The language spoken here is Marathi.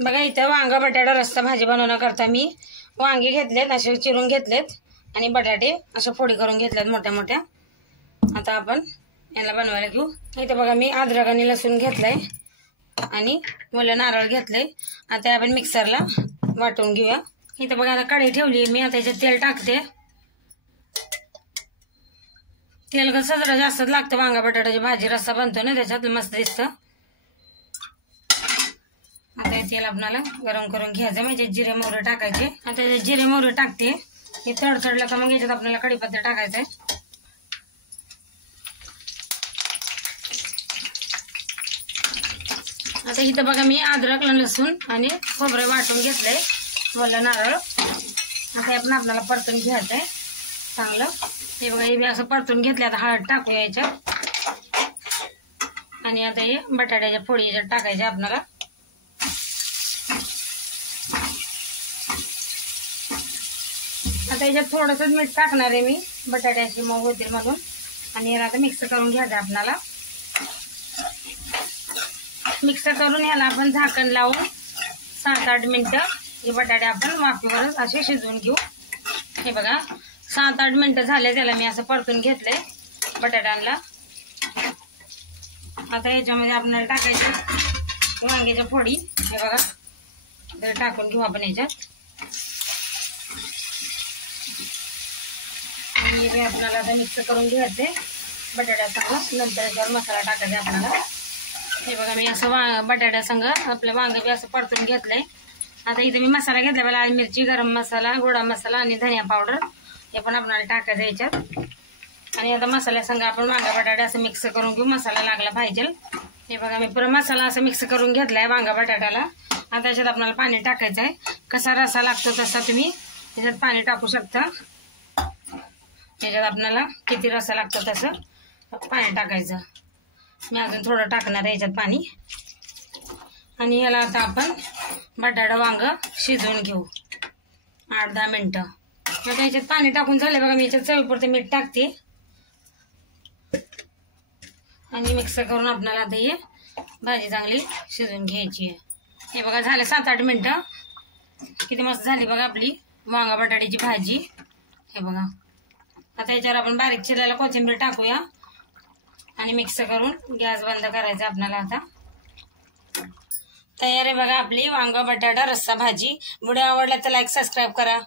बघा इथं वांगा बटाटा रस्सा भाजी बनवण्याकरता मी वांगे घेतलेत, असे चिरून घेतलेत आणि बटाटे अशा फोडी करून घेतल्यात मोठ्या मोठ्या। आता आपण याला बनवायला घेऊ। इथं बघा मी अद्रक आणि लसूण घेतलंय आणि ओलं नारळ घेतलंय। आता आपण मिक्सरला वाटून घेऊया। इथं बघा आता कढई ठेवली मी, आता याच्यात तेल टाकते। तेल कसं जरा जास्तच लागतं, वांगा बटाट्याची भाजी रस्सा बनतो ना त्याच्यात मस्त दिसतं। आता हे तेल आपल्याला गरम करून घ्यायचं, म्हणजे जिरे मोहरी टाकायचे। आता याच्यात जिरे मोहरी टाकते, हे तडतडलं का मग याच्यात आपल्याला कढीपत्ता टाकायचा आहे। आता इथं बघा मी अद्रक लसूण आणि खोबरं वाटून घेतलंय, ओलं नारळ। आता आपण आपल्याला परतून घ्यायचंय चांगलं। हे बघा हे असं परतून घेतलं। आता हळद टाकूया याच्यात आणि आता हे बटाट्याच्या फोडी याच्यात टाकायच्या आपल्याला। आता याच्यात थोडंसं मीठ टाकणार आहे मी, बटाट्याची मऊ होतील म्हणून। आणि याला आता मिक्स करून घ्यायचं आपल्याला। मिक्स करून याला आपण झाकण लावून 7-8 मिनिटं हे बटाटे आपण वाफेवरच असे शिजवून घेऊ। हे बघा 7-8 मिनिटं झाले, त्याला मी असं परतून घेतलंय बटाट्यांना। आता याच्यामध्ये आपल्याला टाकायचे वांग्याच्या फोडी। हे बघा तर टाकून घेऊ आपण याच्यात आणि हे आपल्याला आता मिक्स करून घ्यायचे बटाट्यासंग। नंतर याच्यावर मसाला टाकायचा आपल्याला। हे बघा मी असं बटाट्यासंग आपलं वांग बी असं परतून घेतलंय। आता इथे मी मसाला घेतला, लाल मिरची, गरम मसाला, गोडा मसाला आणि धनिया पावडर हे पण आपल्याला टाकायचं याच्यात। आणि आता मसाल्यासंग आपण वांगा बटाटा असं मिक्स करून घेऊ, मसाला लागला पाहिजे। हे बघा मी पुरा मसाला असं मिक्स करून घेतलाय वांगा बटाट्याला। आता याच्यात आपल्याला पाणी टाकायचं आहे, कसा रसा लागतो तसा तुम्ही त्याच्यात पाणी टाकू शकता। याच्यात आपल्याला किती रसा लागतो तसं पाणी टाकायचं। मी अजून थोडं टाकणार आहे याच्यात पाणी। आणि याला आता आपण बटाटा वांग शिजवून घेऊ 8-10 मिनिटं। आता याच्यात पाणी टाकून झाले बघा, मी याच्यात चवीपुरते मीठ टाकते आणि मिक्स करून आपल्याला आता ही भाजी चांगली शिजवून घ्यायची आहे। हे बघा झाले 7-8 मिनिटं, किती मस्त झाली बघा आपली वांगा बटाट्याची भाजी। हे बघा आता याच्यावर आपण बारीक चिरलेला कोथिंबीर टाकूया आणि मिक्स करून गॅस बंद करायचा आपल्याला। आता तयार आहे बघा आपली वांगा बटाटा रस्सा भाजी। व्हिडिओ आवडला तर लाईक सबस्क्राईब करा।